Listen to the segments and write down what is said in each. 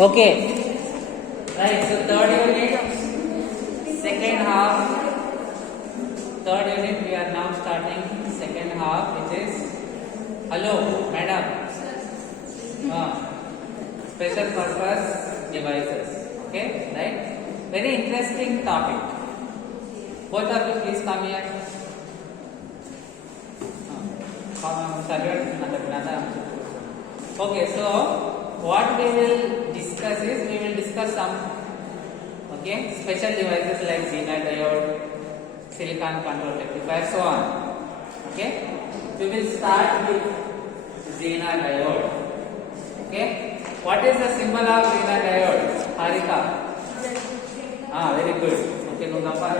Okay. Right. So third unit, second half. Third unit we are now starting second half, which is hello, madam. Special purpose devices. Okay. Right. Very interesting topic. Both of you please come here. Okay, so what we will discuss is we will discuss some special devices like Zener diode, silicon control rectifier, so on. Okay, we will start with Zener diode. Okay, what is the symbol of Zener diode? Harika. Very good. Okay, no number.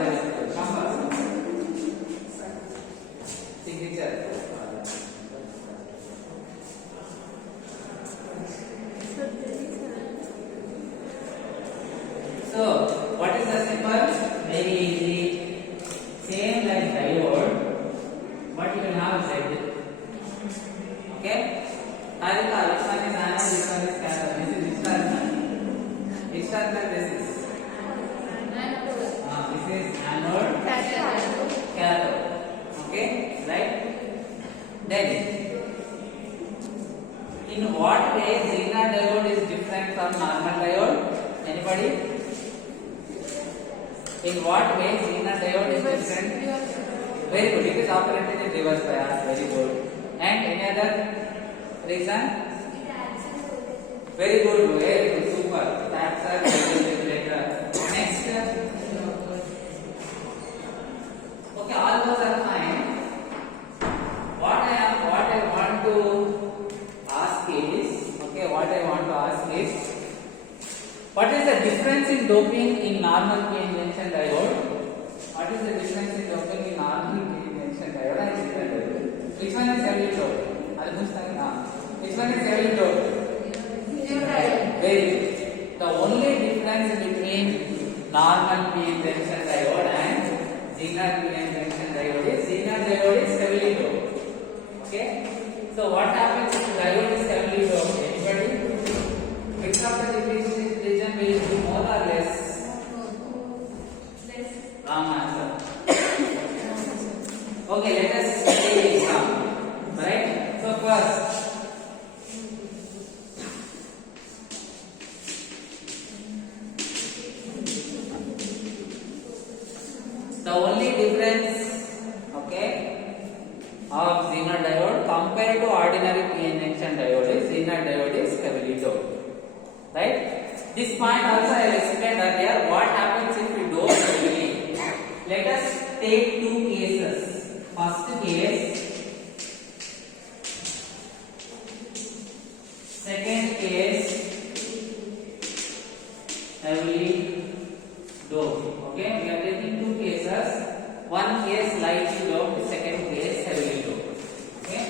Signature. So, what is the symbol? Very easy. Same like diode, but you will have Z. Okay? Harika, which one is anode, which one is cathode? This is external. External, this is. This is anode, cathode. Okay? Right? Then, in what way Zener diode is different from normal diode? Anybody? In what way Zener diode is different? Very good. It is operated in reverse bias. Very good. And any other reason? Very good. Very good. Super. That's a regulator. Next. Okay, all those are fine. What I want to ask is, what is the difference in doping in normal PN junction diode? What is the difference in doping in normal PN junction diode and Zener diode? Which one is heavily doped? Which one is heavily doped? Very good. The only difference between normal PN junction diode and Zener PN junction diode is Zener diode is heavily doped. Okay? So what happens if the diode is heavily doped? Anybody? Which of the depletion region will do more or less? Wrong answer. Okay, let us take the example. Right? So first, the only difference, of Zener diode compared to ordinary PN junction diode is Zener diode is heavily doped. Right? This point also I explained earlier. What happens if we dope heavily? Let us take two cases. First case, second case, heavily doped. Okay, we are taking two cases. One case lightly doped, second case heavily doped. Okay,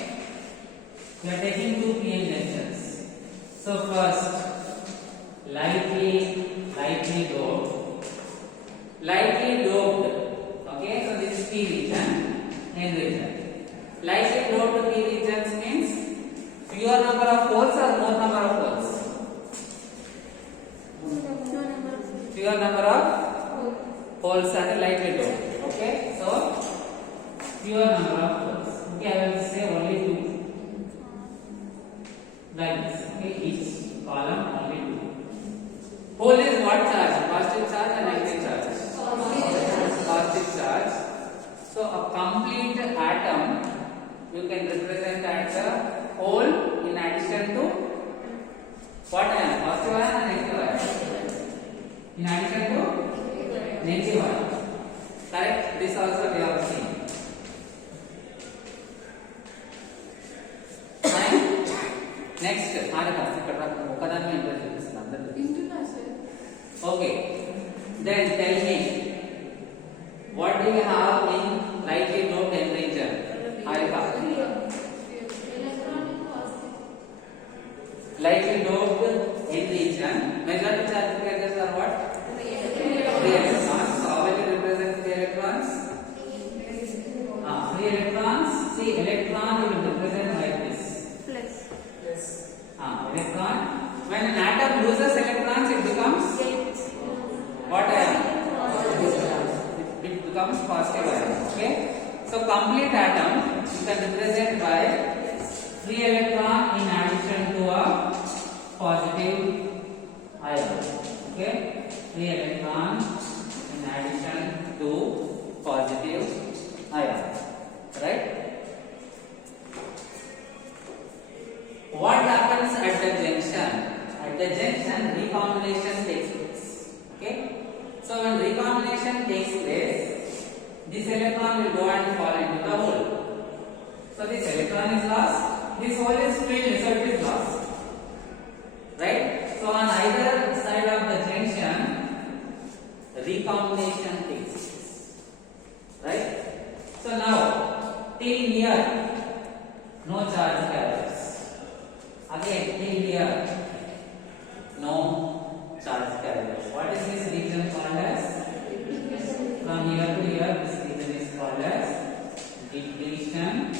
we are taking two PN junctions. So first, lightly doped. Okay, so this is P region, N region. Lightly doped P regions means fewer number of holes or more number of holes? Fewer number of holes are lightly doped. Okay, so fewer number of holes. Okay, I will say only two. Like this. Okay, each column only two. Hole is what charge? Positive charge and negative charge? Positive charge. So a complete atom you can represent as a hole in addition to what ion? Positive ion and negative ion? In addition to negative ion. Correct? This also we have seen. Fine. Next, okay. Then tell me, what do you have in lightly doped N region? Lightly doped N region. Majority charge carriers are what? Free electrons. So how will you represent the electrons? Free electrons. See, electron will represent like this. Plus. loses electrons, it becomes what ion? It becomes positive ion. Okay. So complete atom you can represent by free electron in addition to a positive ion. Okay. Free electron in addition to positive ion. Right. What happens at the junction? At the junction, recombination takes place. Okay. So when recombination takes place, this electron will go and fall into the hole. So this electron is lost. This hole is filled, so it is lost. Right. So on either side of the junction, recombination takes place. Right. So now till here, no charge carriers. Again, till here, no charge carriers. What is this region called as? From here to here, this region is called as depletion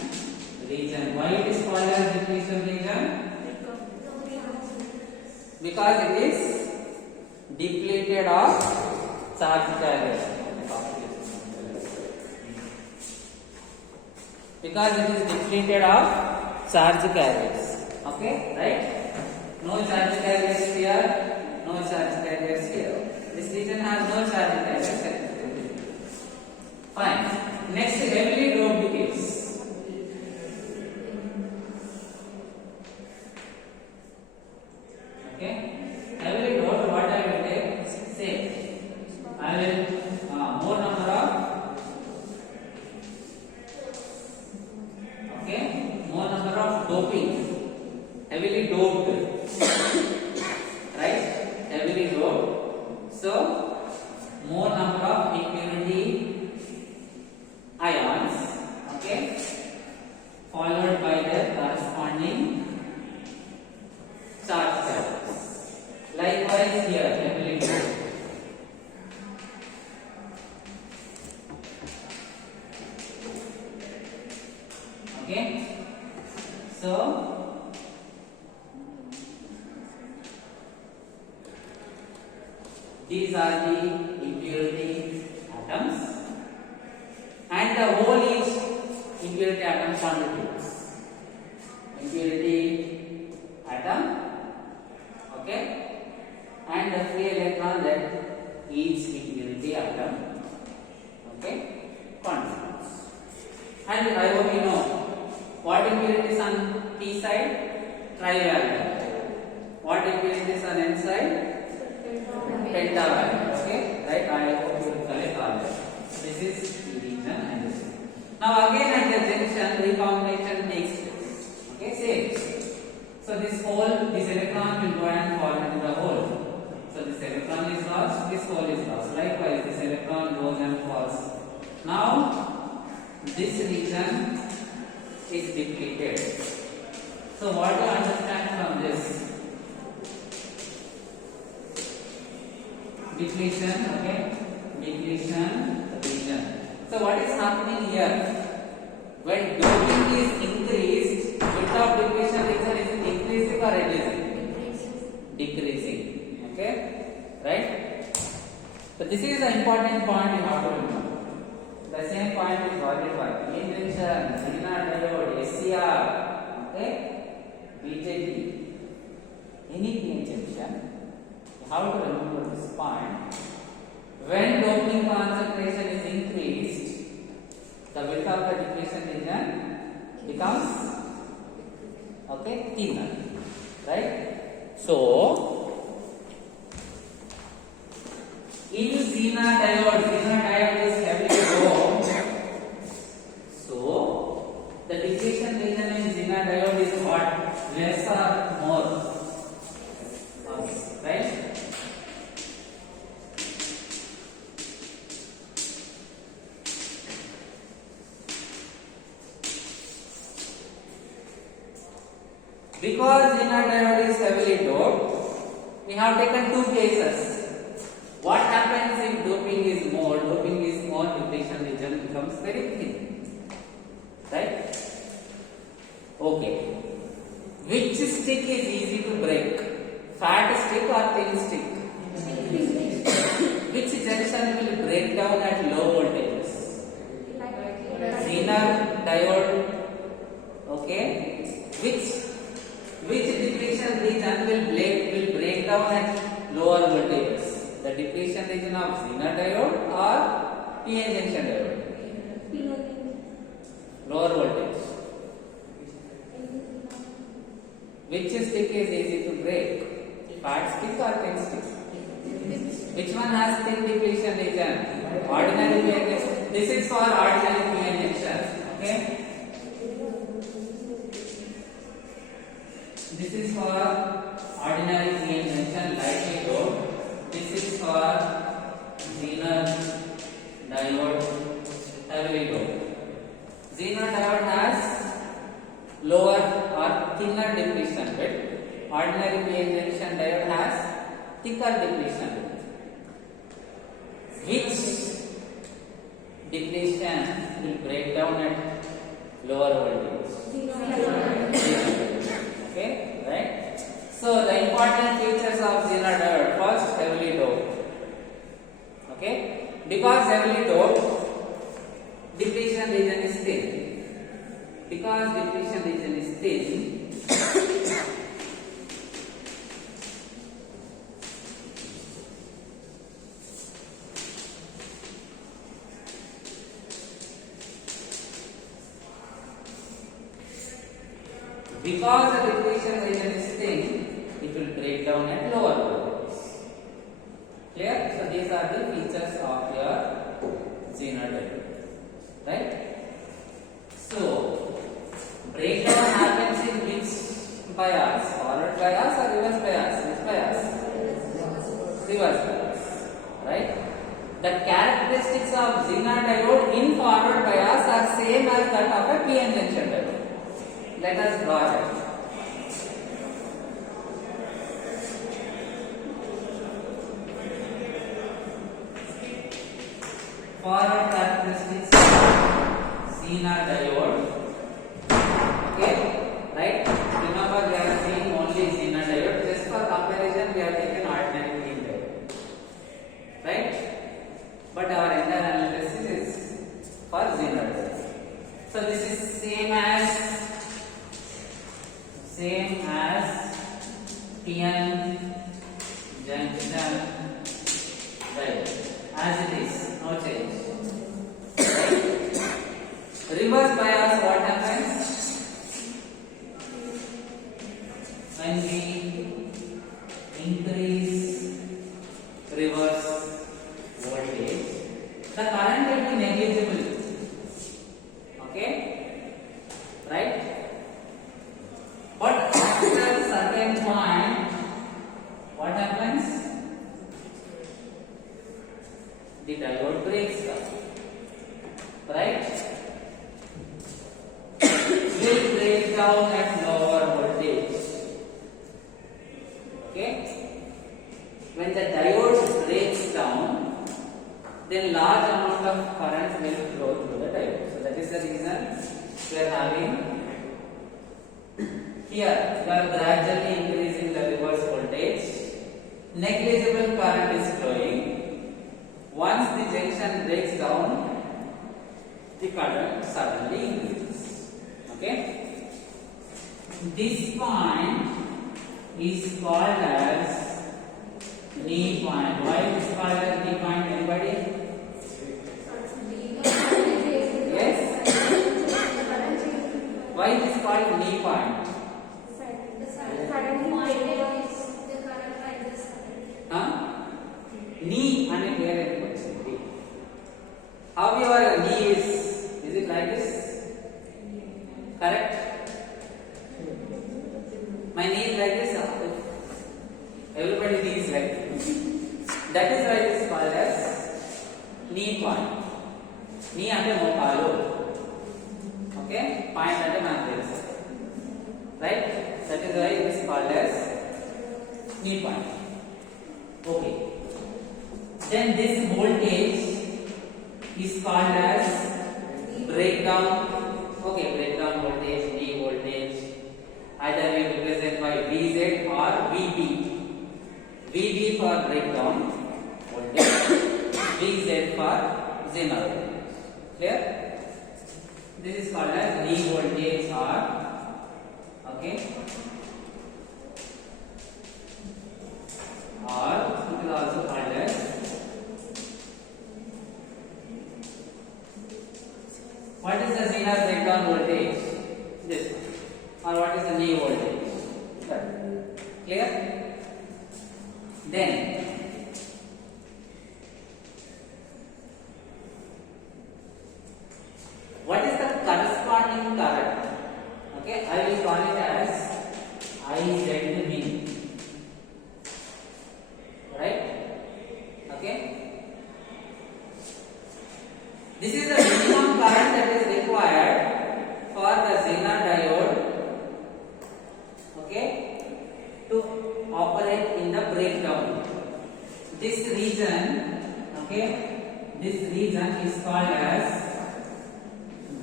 region. Why it is called as depletion region? Because it is depleted of charge carriers. Because it is depleted of charge carriers. Okay, right? No charge carriers here, no charge carriers here. This region has no charge carriers. Fine. Next, heavily doped case. Okay, heavily doped. What I will take? Say, I will more number of. Okay, more number of doping. Heavily doped, right? Heavily doped. So, more number of impurity ions, okay, followed by their corresponding charge carriers. Likewise here, heavily doped. Okay, so. These are the impurity atoms, and the whole is impurity atom constitutes. Impurity atom, okay, and the free electron that each impurity atom, okay, constitutes. And I hope you know what impurities on P side? Trivalent. What impurities on N side? Pentavalent. Okay, right? I hope you will collect all that. This is the region and this. Now again at the junction, recombination takes place. Okay, same. So this electron will go and fall into the hole. So this electron is lost, this hole is lost. Likewise, this electron goes and falls. Now this region is depleted. So what do you understand from this? Depletion, okay, depletion region. So what is happening here? When doping is increased, width of depletion region is increasing or reducing? Decreasing. Okay, right? So this is the important point you have to remember. The same point is already working. P-N junction, Zener diode, SCR, okay, BJT, any P-N junction. How to remember this point? When doping concentration is increased, the width of the depletion region becomes, okay, thinner, right? So in Zener diode is heavily doped. So the depletion region in Zener diode is what? Less or more? Right? Because Zener diode is heavily doped, we have taken two cases. What happens if doping is more? Doping is more, depletion region becomes very thin. Right? Okay. Which stick is easy to break? Fat stick or thin stick? Which junction will break down at low voltages? Zener diode. Okay. Which depletion region will break down at lower voltages? The depletion region of Zener diode or PN junction diode? Lower voltage. Which stick is easy to break? Fat stick or thin stick? Which one has thin depletion region? Ordinary PN junction. This is for ordinary PN junction. Okay. This is for ordinary PN junction lightly load. This is for Zener diode heavily load. Zener diode has lower or thinner depletion width. Ordinary PN junction diode has thicker depletion width. Which depletion will break down at lower voltage? Okay, right? So the important features of Zener diode: first, heavily doped. Okay, because heavily doped, depletion region is thin. Because depletion region is thin, because the depletion region is thin, it will break down at lower voltages. Clear? So these are the features of your Zener diode. Right? So breakdown happens in which bias? Forward bias or reverse bias? Which bias? Reverse bias. Right? The characteristics of Zener diode in forward bias are same as that of a PN junction diode. Let us draw that. Forward characteristics of Zener diode. Okay, right? Remember, we are seeing only Zener diode. Just for comparison, we have taken ordinary PN diode. Right? But our entire analysis is for Zener diode. So this is same as PN junction diode as it is, no change. Reverse bias, what happens? When we increase reverse voltage, the current will be negligible. Okay? Right? But after a certain point, what happens? The diode breaks down. Right? Will break down at lower voltage. Okay? When the diode breaks down, then large amount of current will flow through the diode. So that is the reason we are having here, we are gradually increasing the reverse voltage. Negligible current is flowing. Once the junction breaks down, the current suddenly increases. Okay? This point is called as knee point. Why is it called as knee point? Anybody? Yes? Why is it called knee point? Knee and where how your knee is it like this? Correct? My knee is like this. Everybody's knee is like this. That is why it is called as knee point. Knee ante mokalu. Okay? Point ante manaku telusu. Right? That is why it is called as knee point. Okay. Then this voltage is called as breakdown. Okay, breakdown voltage, knee voltage. Either we represent by VZ or VB. VB for breakdown voltage, VZ for Zener voltage. Clear? This is called as V voltage or okay, or it is also called as what is the Zener breakdown voltage? This one. Or what is the knee voltage? Clear? Then what is the corresponding current? Okay, I will call it as IZ mean. Right? Okay. This is the minimum current that is required for the Zener diode, okay, to operate in the breakdown. This region, okay, this region is called as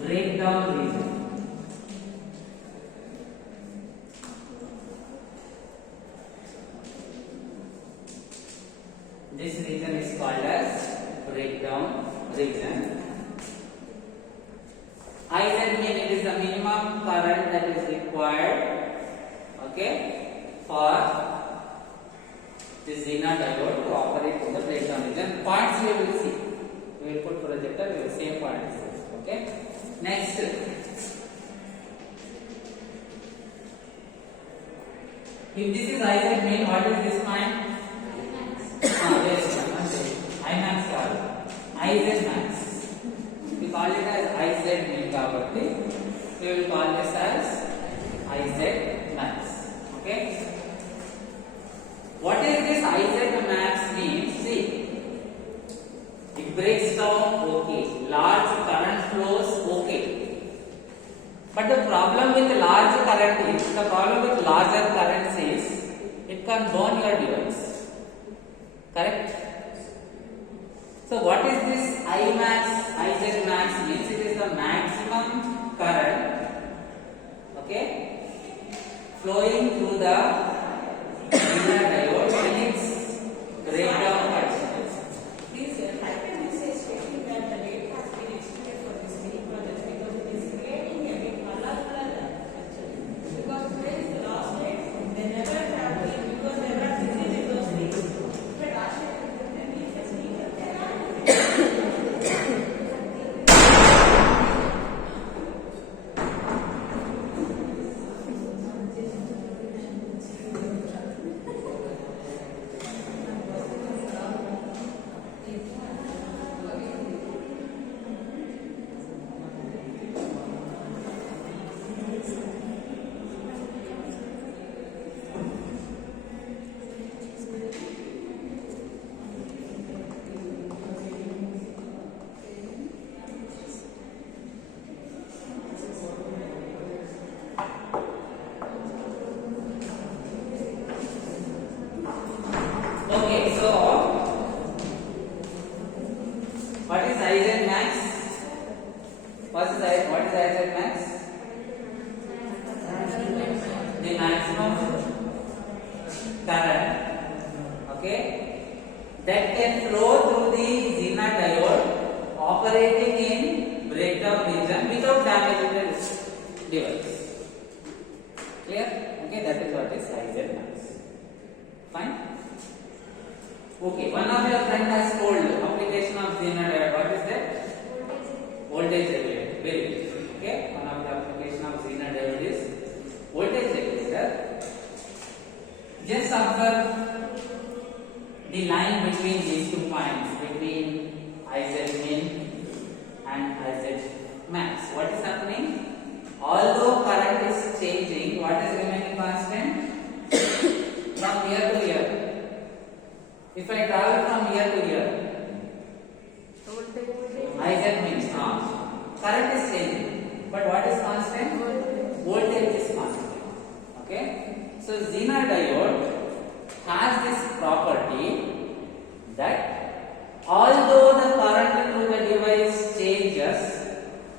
breakdown region. This region is called as breakdown region. IZ mean it is the minimum current that is required, okay, for the Zener diode to operate in the breakdown region. Points we will see. We will put projector, we will see points. Okay. Next. If this is IZ mean, what is this point? Imax call. IZ max. We call it as IZ mean kabatti. We will call this as IZ max. Okay. What is this IZ max mean? See, it breaks down okay. Large current flows okay. But the problem with large current is, the problem with larger currents is, it can burn your device. Correct? So what is this I max, IZ max means? It is the maximum current, okay, flowing through the Zener diode when its breakdown conditions. Please, I can say stating that the rate has been extended for this mini project because it is creating a big colorful actually. Because today is the last day, they never have been, because they were busy with those things. But last year, then we just need to Okay, so what is IZ max? What is IZ max? The maximum current, okay, that can flow through the Zener diode operating in breakdown region without damaging the device. Clear? Okay, that is what is IZ max. Fine. Okay, one of your friend has told application of Zener diode. What is that? Voltage regulator. Very good. Okay, one of the application of Zener diode is voltage regulator. Just observe the line between these 2 points, between IZ min and IZ max. What is happening? Although current is changing, what is remaining constant? From here to here. If I travel from here to here, IZ means current is changing, but what is constant? Voltage is constant. Okay, so Zener diode has this property that although the current through the device changes,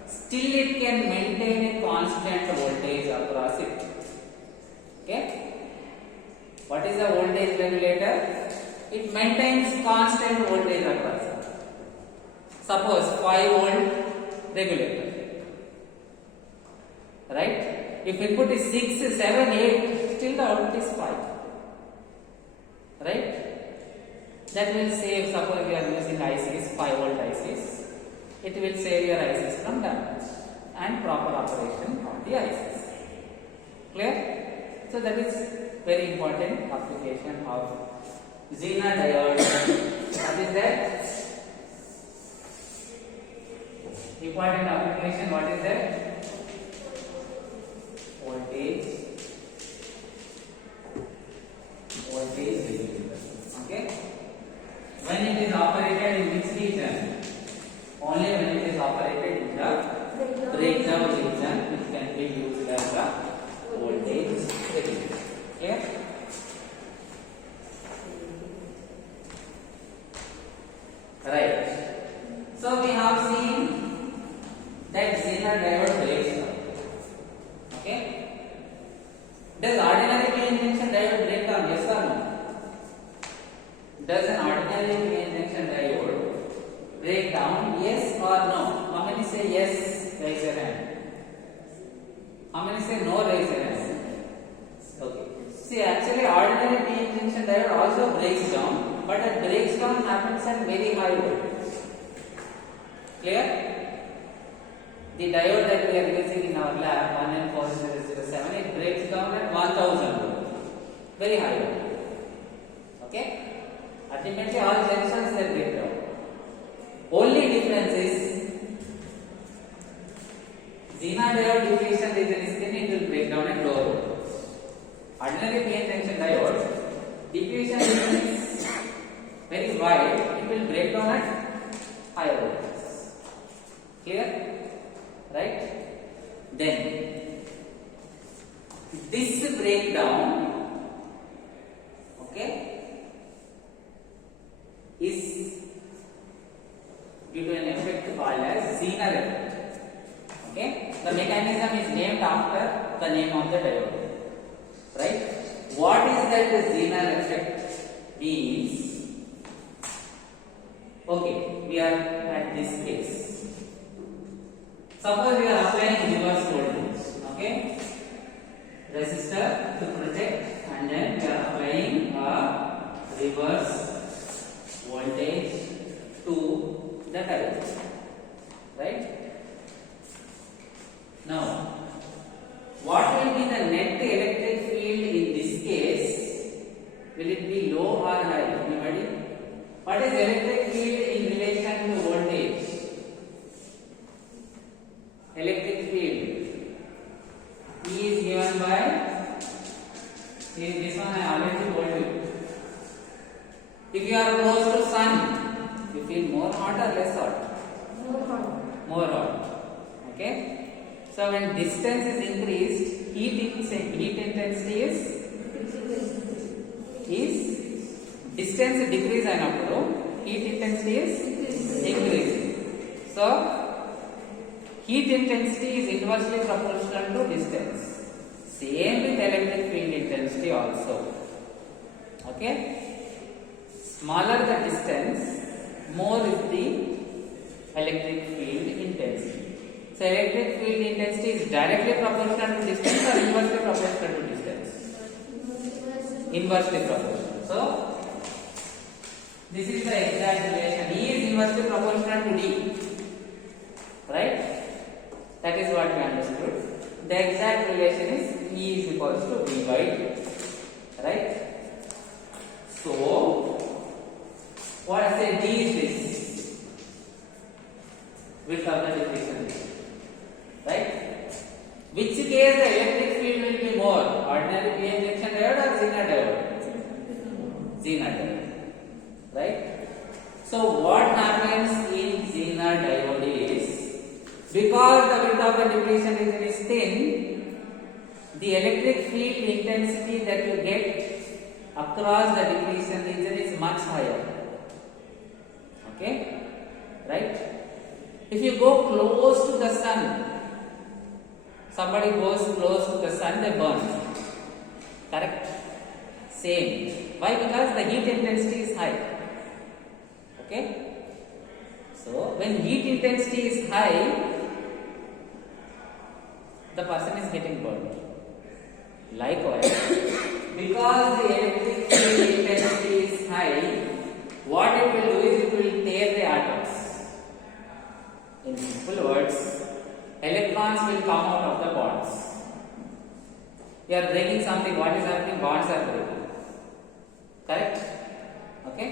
still it can maintain a constant voltage across it. Okay. What is the voltage regulator? It maintains constant voltage across. Suppose 5 volt regulator, right? If input is 6, 7, 8, still the output is 5, right? That will save, suppose we are using ICs, 5 volt ICs, it will save your ICs from damage and proper operation of the ICs. Clear? So that is very important application of Zener diode. What is that? Important application, what is that? Voltage regulator. Okay? When it is operated in which region? Only when it is operated in the breakdown region, which can be used as a voltage regulator. Clear? Right. So we have seen that Zener diode breaks down. Okay? Does ordinary PN junction diode break down? Yes or no? Does an ordinary PN junction diode break down? Yes or no? How many say yes? Raise your hand. How many say no? Raise your hand. Okay. See, actually, ordinary PN junction diode also breaks down, but it breaks down happens at very high voltage. Clear? The diode that we are using in our lab, 1N4007, it breaks down at 1000 volts. Very high voltage. Okay? Ultimately, all junctions they break down. Only difference is Zener diode depletion region is thin, it will break down at lower voltage. Ordinary PN junction diode depletion region is very wide, it will break down at higher voltage. Clear? Right? Then this breakdown, okay, is due to an effect called as Zener effect. Okay? The mechanism is named after the name of the diode. Right? What is that Zener effect means? Okay, we are at this case. Suppose we are applying reverse voltage, okay? Resistor to protect, and then we are applying a reverse voltage to the diode, right? Now, what will be the net electric field in this case? Will it be low or high? Anybody? What is electric field in relation to voltage? Electric field E is given by, this one I already told you. If you are close to sun, you feel more hot or less hot? More hot. Okay? So when distance is increased, heat intensity is distance decrease and heat intensity is increasing. So heat intensity is inversely proportional to distance. Same with electric field intensity also. Okay? Smaller the distance, more is the electric field intensity. So electric field intensity is directly proportional to distance or inversely proportional to distance? Inversely proportional. So this is the exact relation. E is inversely proportional to D. Right? That is what we understood. The exact relation is E is equals to V by D. Right? So, what I say D is this. Width of the depletion. Right? Which case the electric field will be more? Ordinary PN junction diode or Zener diode? Zener diode. Right? So, what happens in Zener diode is, because the width of the depletion region is thin, the electric field intensity that you get across the depletion region is much higher. Okay? Right? If you go close to the sun, somebody goes close to the sun, they burn. Correct? Same. Why? Because the heat intensity is high. Okay? So, when heat intensity is high, the person is getting burned. Likewise, because the electric field intensity is high, what it will do is it will tear the atoms. In simple words, electrons will come out of the bonds. You are breaking something, what is happening? Bonds are breaking. Correct? Okay?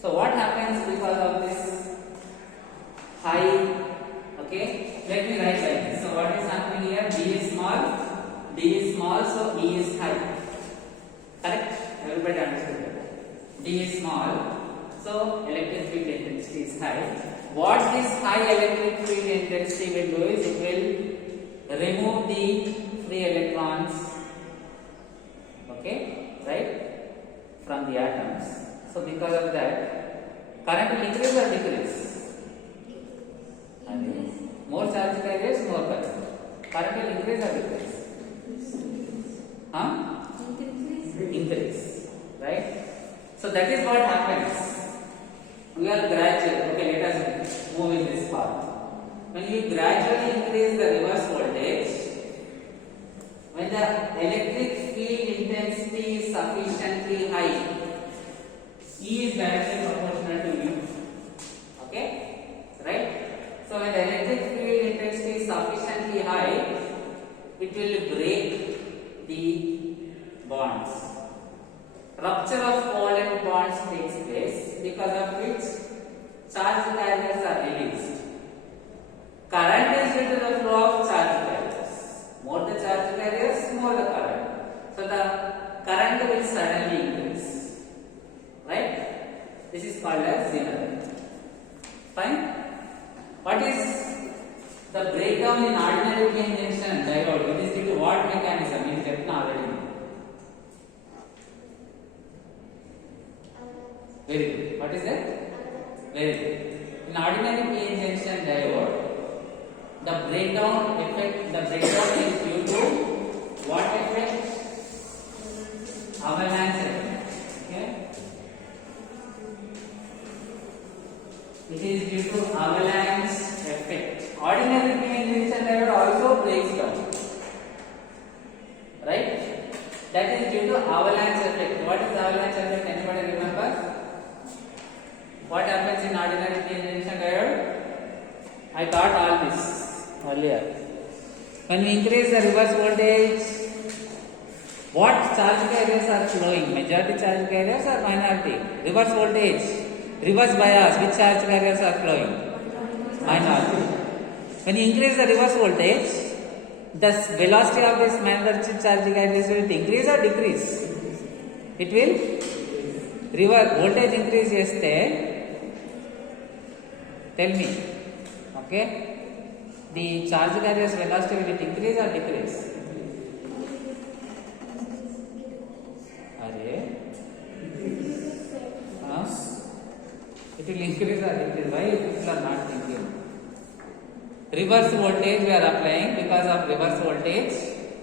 So what happens because of this high? Okay? Let me write like this. So what is happening here? D is small, so E is high. Correct? Everybody understood that. D is small, so electric field intensity is high. What this high electric field intensity will do is it will remove the free electrons, okay, right, from the atoms. So because of that, current will increase or decrease? More charge carriers, more current. Current will increase or decrease? Increase, right? So that is what happens. We are gradually, okay, let us move in this path. When you gradually increase the reverse voltage, when the electric field intensity is sufficiently high, E is directly proportional to U. Okay? Right? So when the electric field intensity is sufficiently high, it will break the bonds. Rupture of covalent bonds takes place, because of which charge carriers are released. Current is due to the flow of charge carriers. More the charge carriers, more the current. So the current will suddenly increase. Right? This is called as Zener. Fine? What is the breakdown in ordinary PN junction diode? It is due to what mechanism? Is written already. Very good. What is that? Very good. In ordinary PN junction diode, the breakdown is due to what effect? Avalanche effect. Okay? It is due to avalanche effect. Ordinary PN junction diode also breaks down. Right? That is due to avalanche effect. What is avalanche effect? Anybody remember? What happens in ordinary PN junction diode? I taught all this earlier. When we increase the reverse voltage, what charge carriers are flowing? Majority charge carriers or minority? Reverse voltage, reverse bias, which charge carriers are flowing? Minority. When you increase the reverse voltage, the velocity of this minority charge carriers will increase or decrease? It will reverse voltage increase cheste. Tell me, okay? The charge carrier's velocity will it increase or decrease? It will increase or decrease. Why people are not thinking? Reverse voltage we are applying. Because of reverse voltage,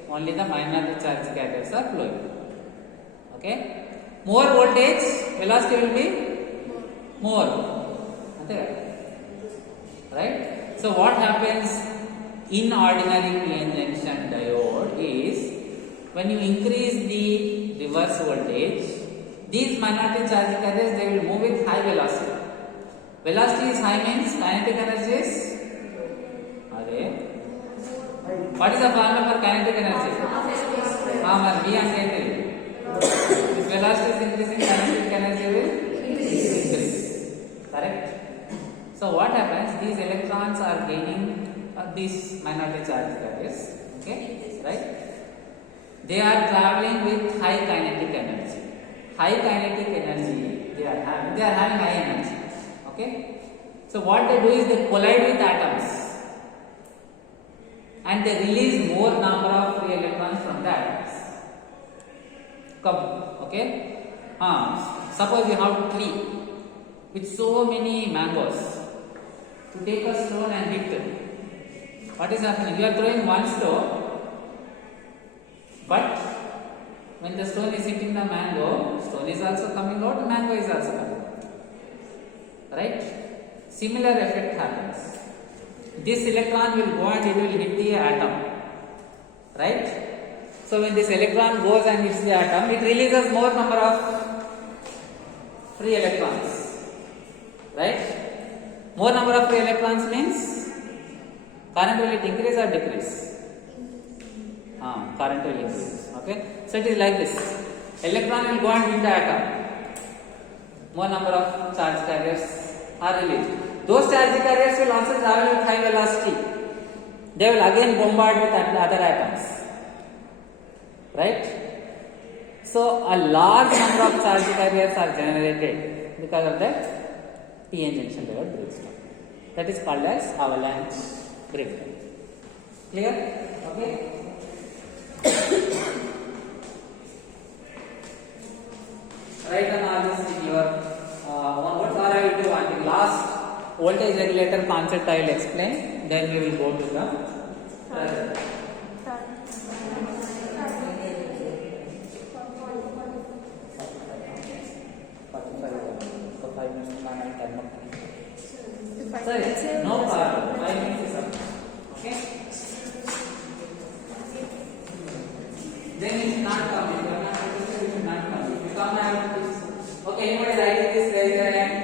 only the minor charge carriers are flowing. Okay? More voltage, velocity will be more. Right? So what happens in ordinary PN junction diode is, when you increase the reverse voltage, these minority charge carriers, they will move with high velocity. Velocity is high means kinetic energy is? What is the formula for kinetic energy? V and N. If velocity is increasing, kinetic energy will increase. Correct? So what happens? These electrons are gaining these minority charge carriers. Okay? Right? They are traveling with high kinetic energy. High kinetic energy they are having high energy. Okay? So what they do is they collide with atoms and they release more number of free electrons from the atoms. Come, okay? Suppose you have a tree with so many mangoes. To take a stone and hit it. What is happening? You are throwing one stone, but When the stone is hitting the mango, stone is also coming out, mango is also coming out. Right? Similar effect happens. This electron will go and it will hit the atom. Right? So when this electron goes and hits the atom, it releases more number of free electrons. Right? More number of free electrons means current will it increase or decrease? Current will increase. Okay? So it is like this. Electron will go and hit the atom. More number of charge carriers are released. Those charge carriers will also travel with high velocity. They will again bombard with other atoms. Right? So a large number of charge carriers are generated because of that p-n junction diode breakdown. That is called as avalanche breakdown. Clear? Okay? Write down all this in your what I will do until last voltage regulator concept I will explain. Then we will go to the sorry, no problem. 5 minutes is up. Okay? Then it will not come. If you are not interested, it will not come. If you come, I have to teach. Okay, anybody writing this, raise your hand.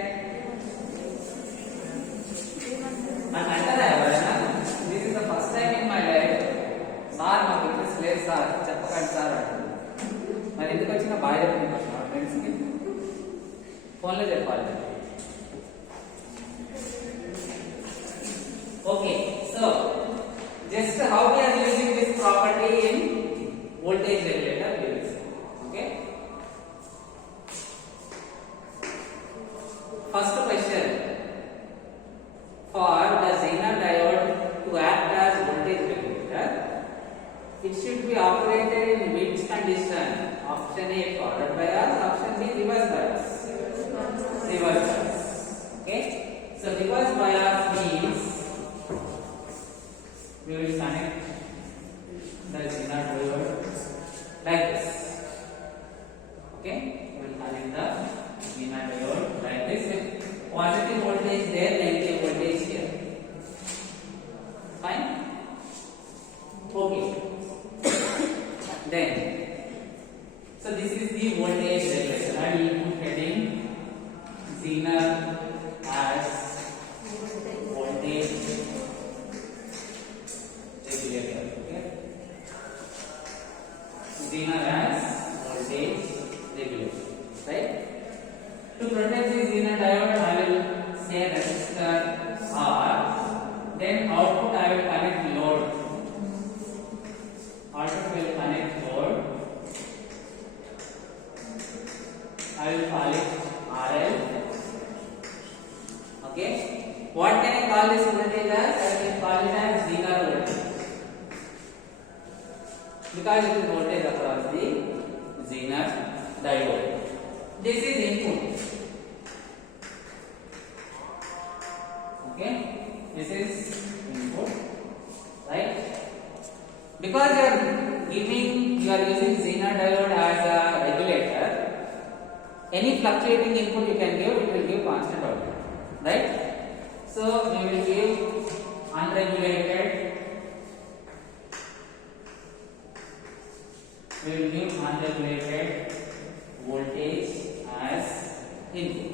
This is the first time in my life. Sir, my business place, sir. Cheppakandi sir. మరి ఎందుకు వచ్చిన బాగా చెప్పింది మా ఫ్రెండ్స్కి ఫోన్లో చెప్పాలి. Okay, so just how we are using this property in voltage regulator units. Okay. First question: for the Zener diode to act as voltage regulator, it should be operated in which condition? Option A forward bias, option B reverse bias. Reverse bias. Okay. So reverse bias means we will connect the Zener diode like this. Okay, we will connect the Zener diode like this with positive voltage there, negative voltage here. Fine. Okay. Then, so this is the voltage regulator. I will put heading Zener as voltage regulator. Okay. Zener as voltage regulator. Right? To protect the Zener diode, I will say resistor R. Then output I will connect load. Output will connect load. I will call it RL. Okay. What can I call this voltage as? I can call it as Zener voltage. Because it is voltage across the Zener diode. This is input. Okay, this is input, right? Because you are using Zener diode as a regulator, any fluctuating input you can give, it will give constant output, right? So we will give unregulated. We will give unregulated voltage as input.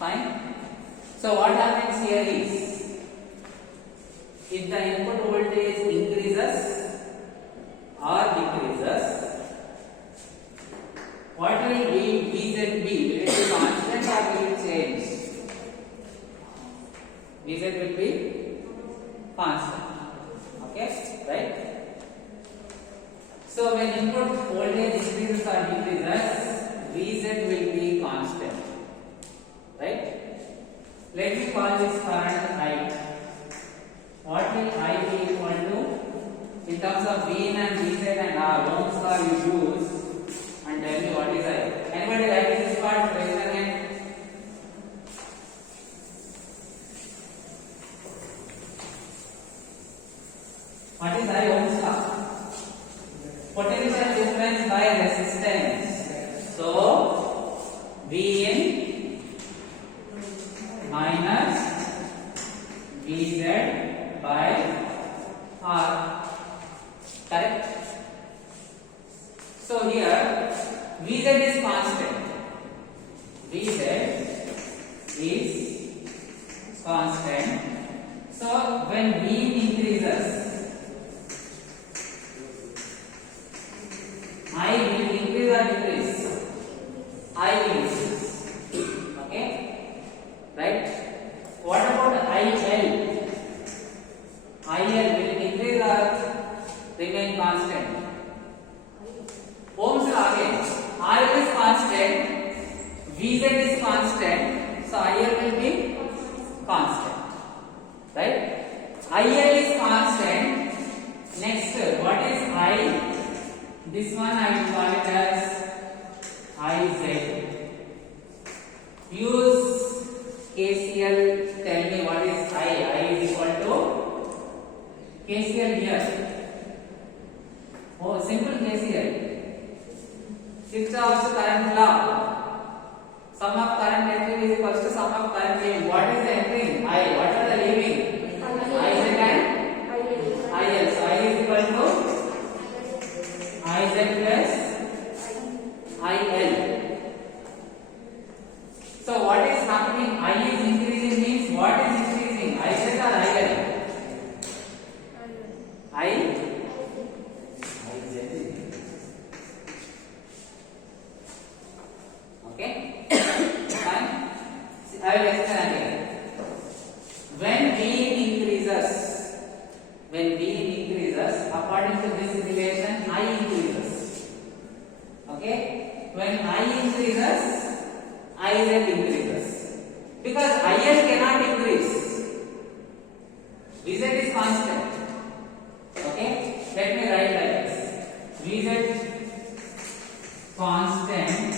Fine. So what happens here is, if the input voltage increases or decreases, what will be VZB? Will it be constant or will it change? VZ will be constant. Okay, right? So when input voltage increases or decreases, VZ will be constant. Right? Let me call this current I. What will I be equal to in terms of V in and VZ and resistance. So Vin minus Vz by R. Correct? So here Vz is constant. Vz is constant. So when Vin increases, I will increase or decrease? I will increase. Okay? Right? What about IL? IL will increase or remain constant? Ohm's law again. IL is constant, Vz is constant, so IL will be constant. Right? IL is constant. Next, what is I? This one I will call it as Iz. Use KCL. Tell me what is I. I is equal to KCL here. Oh, simple KCL. Kirchhoff's current law. Sum of current entering is equal to sum of current leaving. What is the entering? I. What are the leaving? Iz and IL. So I is equal to Iz plus IL. So what is happening? I is increasing means what is increasing? Iz or IL? Okay? Fine. I will explain again. When Vin increases, according to this relation, I increases. Okay? When I increases, Iz increases. Because IL cannot increase. Vz is constant. Okay? Let me write like this. Vz constant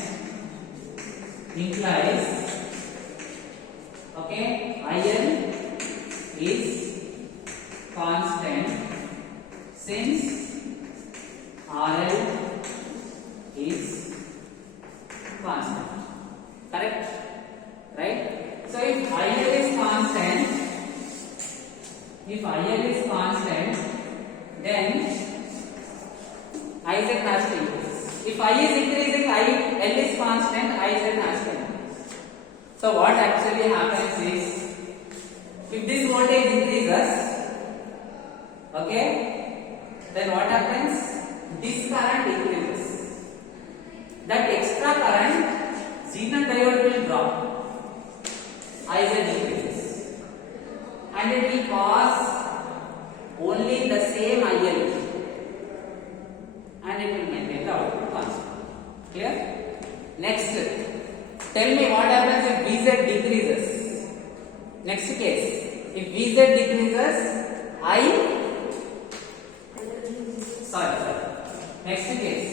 implies, okay, IL is constant since RL is constant. Correct? Right? So if IL is constant, then Iz has to increase. If I is increasing, L is constant, Iz has to increase. So what actually happens is, if this voltage increases, okay, then what happens? This current increases. That extra current, xenon diode will drop. Iz increases. And it will cause only the same IL. And it will maintain the output constant. Clear? Next, tell me what happens if Vz decreases. Next case, if Vz decreases, next case,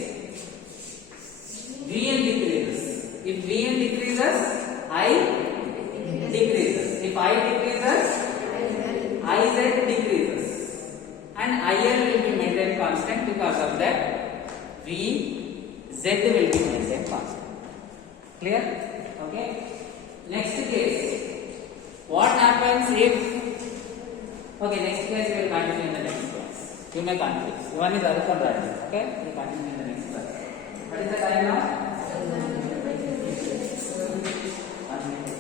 Vn decreases. If Vn decreases, I decreases. If I decreases, Iz decreases. And IL will be maintained constant. Because of that, Vz will be maintained constant. Clear? Okay. Next case, what happens if? Okay, next case we will continue in the next class. You may confuse. One is Aruthan writing. Okay, we will continue in the next class. What is the time now? 1 minute.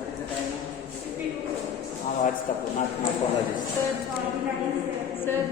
What is the time now? Not phone. Sir,